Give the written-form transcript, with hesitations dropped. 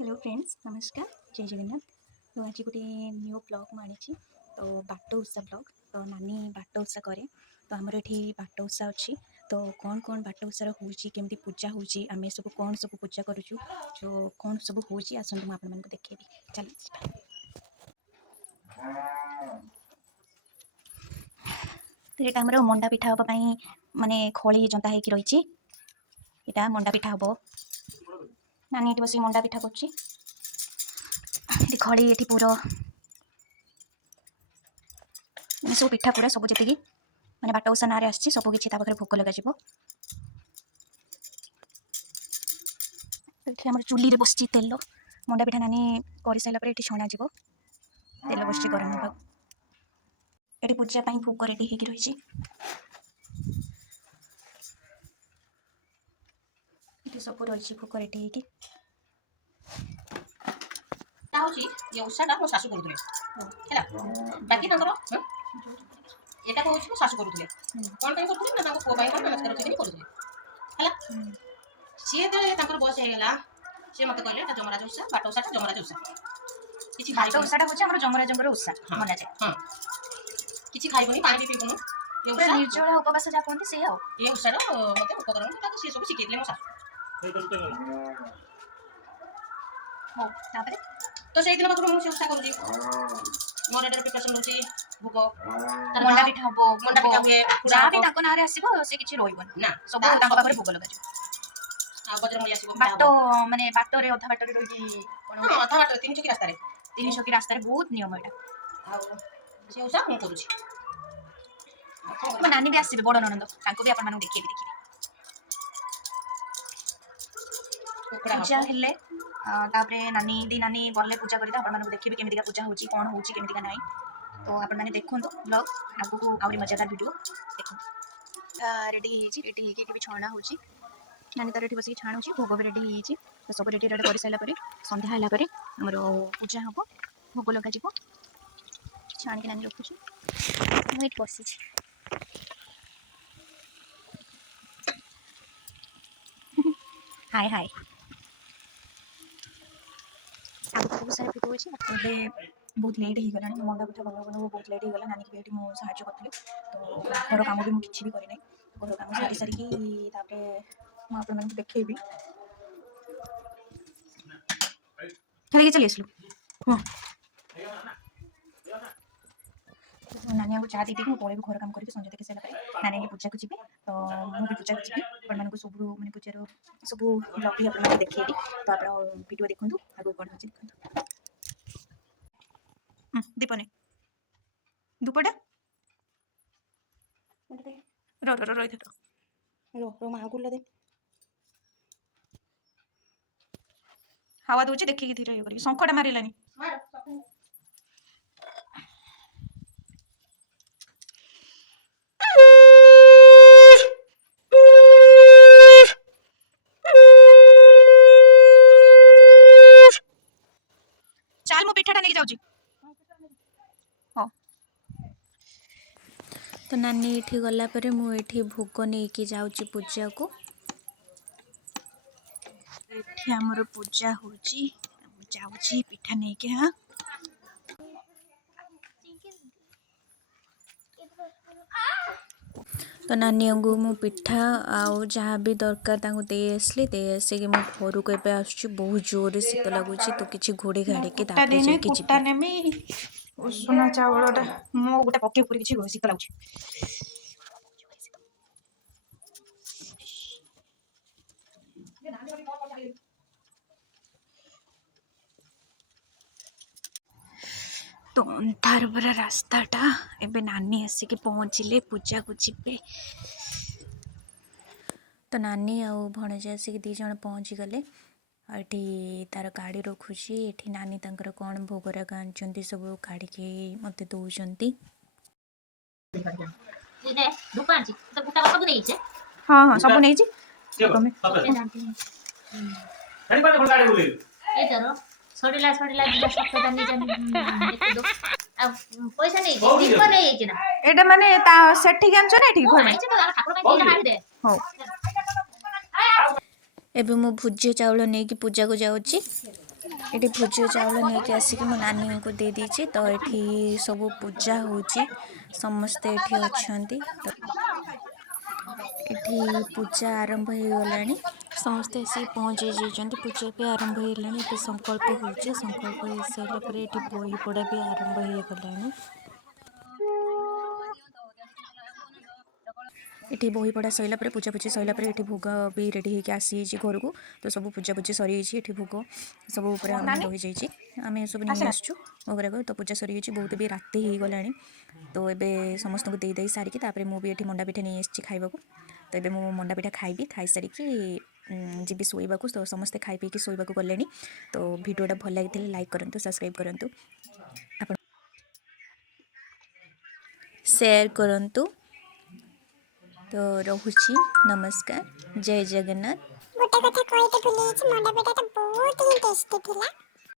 Hello friends, नमस्कार, जय जगन्नाथ। तो आज गोटे न्यू ब्लॉग मुझे तो बाट ओषा ब्लॉग। तो नानी बाट ओषा करे। तो आमर ये बाट ओषा अच्छी। तो कौन कौन बाट ओषार होमती पूजा होची आम सब कौन सब पूजा करुचु जो कौन सब होची आसतु मुझे आपको देखेबी। चल तो ये आमर मंडा पिठा हाँपाई माने खड़ी जंता होगी रही। यहाँ मंडा पिठा हम नानी ये बस मंडा पिठा कर खड़ी ये पूरा सब पिठा पूरा सब जी मैंने बाट ओषा ना आसी सब किसी भोग लगे। आम चुली बस तेल मंडा पिठा नानी कर सारापर ये छणा तेल बस गरम हाँ ये पूजा भोग रेडी हो रही। सब रही भोग रेडी हो ये ओषाटा मो शाशु करूले हैला बाकी तांकर एटा को मो शाशु करूले कोन टाइम करूले ना तांको को भाई कोन नमस्कार रखिनि करूले हैला सी दे तांकर बस हे गेला से मते कहले ता जमराज ओषा बाट ओषाटा जमराज ओषा किछि बाट ओषाटा होछि हमर जमराजंगर ओषा मना जाय। हां किछि खाइबनी पानी भी पिबनु ये ओषा निर्जला उपवास जा कोनते से हो ये ओषार मते उपकरण ता से सब शिखेतले मो शाशु हो तापरे तो से दिन पाखु मु ओषा करूजी मोर एटर प्रिपरेशन होची भोग मंडा पिठा हबो मंडा पिठा हुए जा भी ताको नारे आसीबो से किछि रोइबन ना सब ताको पाखरे भोग लगा आ बजरंगी आसीबो बाट माने बाट रे अधा बाट रे रही कोन अधा बाट 300 की रास्ता रे 300 की रास्ता रे बहुत नियम एटा आ से ओषा मु करूची नानी भी आसीबे बड़ ननंद ताको भी अपन मानु देखिए पूजा हेले तापरे नानी दी नानी गले पूजा करी अपन मानु देखिबे केमितिका पूजा होची कोन होची केमितिका नाही। तो अपन माने देखंतु ब्लॉग आगु आउरी मजेदार वीडियो देखंतु। रेडी हेची रेडी हेकी भी छाणा होची नानी तार एठी बसी छाणुची भोग भी रेडी हेची। तो सब रेडी रेडी करि साइला परे संध्या हला परे हमर पूजा हबो भोग लगा जिवो छाणी के नानी रखुची मु एठी बसिची। हाय हाय बहुत सारा भिड होती बहुत लेट हो गला मंडा पिठा बना बना बहुत लेट हो गला नानी की बेटी मुझे साहय करी। तो घर कम भी मुझे भी करना घर कम सारी सारिकी मुझे देखेबी खेल चली आसलु नानी को चाह दीदी पलैबी घर कम करके संजय देखी सारा नानी पूजा को जी। तो मुझे पूजा को जी अपन सब मैंने पूजार सब ब्लॉग भी आप देखेबी। तो आप वीडियो देखूँ आगे कौन हो देखूँ दीपने धूपटा रो रो रो रो रो माँ को दे हवा दूचे देखिए धीरे ये शंखटा मारानी चल मु पिठाटा नहीं जाऊँ। हाँ तो नानी ये गलापर मुझे भोग नहीं कि जाऊँगी पूजा को ये आमर पूजा हो जाऊँगी पिठा नहीं के। हाँ तो नानी को मु पिठा आउ जहाँ भी दरकार दे आसली दे आसिक मो घर को एवं आस बहुत जोर शीत लगुच। तो किसी घोड़े घाड़ी के उषुना चावलटा मो गोटे पके पूरी किसी शीत लगुच। तो अंधार भरा रास्ताटा एबे नानी आसिक पहुँचले पूजा को जीवे। तो नानी आउ भणजा आसिक दी जन पहुँची गले। ये तार गाड़ी रखुची ये नानी तांकर कौन भोगराग आनी सब काढ़ के मत दौरान। हाँ हाँ सब नहीं सड़िला सड़िला दिला सफेदा नि जानि आ पैसा नहीं दीप नहीं है ना एटा माने ता सेठी आनछ ना ठीक नहीं तो ठाकुर का हार दे हो एबे मो भुज्य चाउल नहीं कि पूजा को जाऊँगी। ଏଠି ଭୋଜି ଚାଉଳ ନେଇକି ଆସିକି ମୋ ନାନୀଙ୍କୁ ଦେଇ ଦେଇଛି। ତ ଏଠି ସବୁ ପୂଜା ହେଉଛି, ସମସ୍ତେ ଏଠି ଅଛନ୍ତି। ତ ଏଠି ପୂଜା ଆରମ୍ଭ ହେଇଗଲାଣି, ସମସ୍ତେ ଆସିକି ପହଞ୍ଚି ଯାଇଛନ୍ତି। ପୂଜା ବି ଆରମ୍ଭ ହେଇଗଲାଣି। ଏବେ ସଂକଳ୍ପ ହେଉଛି, ସଂକଳ୍ପ ହେଇସାରିଲା ପରେ ଏଠି ବହି ପଢ଼ା ବି ଆରମ୍ଭ ହେଇଗଲାଣି। ଏଠି ବହି ପଢ଼ା ସରିଲା ପରେ ପୂଜାପୂଜି ସରିଲା ପରେ ଏଠି ଭୋଗ ବି ରେଡ଼ି ହେଇକି ଆସିଯାଇଛି ଘରକୁ। ତ ସବୁ ପୂଜାପୂଜି ସରିଯାଇଛି, ଏଠି ଭୋଗ ସବୁ ଉପରେ ରହିଯାଇଛି। ଆମେ ସବୁ ନେଇ ଆସିଛୁ ଭୋଗରାଗ। ତ ପୂଜା ସରିଯାଇଛି, ବହୁତ ବି ରାତି ହେଇଗଲାଣି। ତ ଏବେ ସମସ୍ତଙ୍କୁ ଦେଇ ସାରିକି ତାପରେ ମୁଁ ବି ଏଠି ମଣ୍ଡା ପିଠା ନେଇ ଆସିଛି ଖାଇବାକୁ। ତ ଏବେ ମୁଁ ମଣ୍ଡା ପିଠା ଖାଇବି, ଖାଇସାରିକି ଯିବି ଶୋଇବାକୁ। ତ ସମସ୍ତେ ଖାଇ ପିଇକି ଶୋଇବାକୁ ଗଲେଣି। ତ ଭିଡ଼ିଓଟା ଭଲ ଲାଗିଥିଲେ ଲାଇକ୍ କରନ୍ତୁ, ସବସ୍କ୍ରାଇବ୍ କରନ୍ତୁ, ଆପଣ ସେୟାର କରନ୍ତୁ। ତ ରହୁଛି, ନମସ୍କାର, ଜୟ ଜଗନ୍ନାଥ। ଗୋଟେ କଥା କହିତେ ଭୁଲି ଯାଇଛି, ମଣ୍ଡା ପିଠାଟା ବହୁତ ହିଁ ଟେଷ୍ଟି ଥିଲା।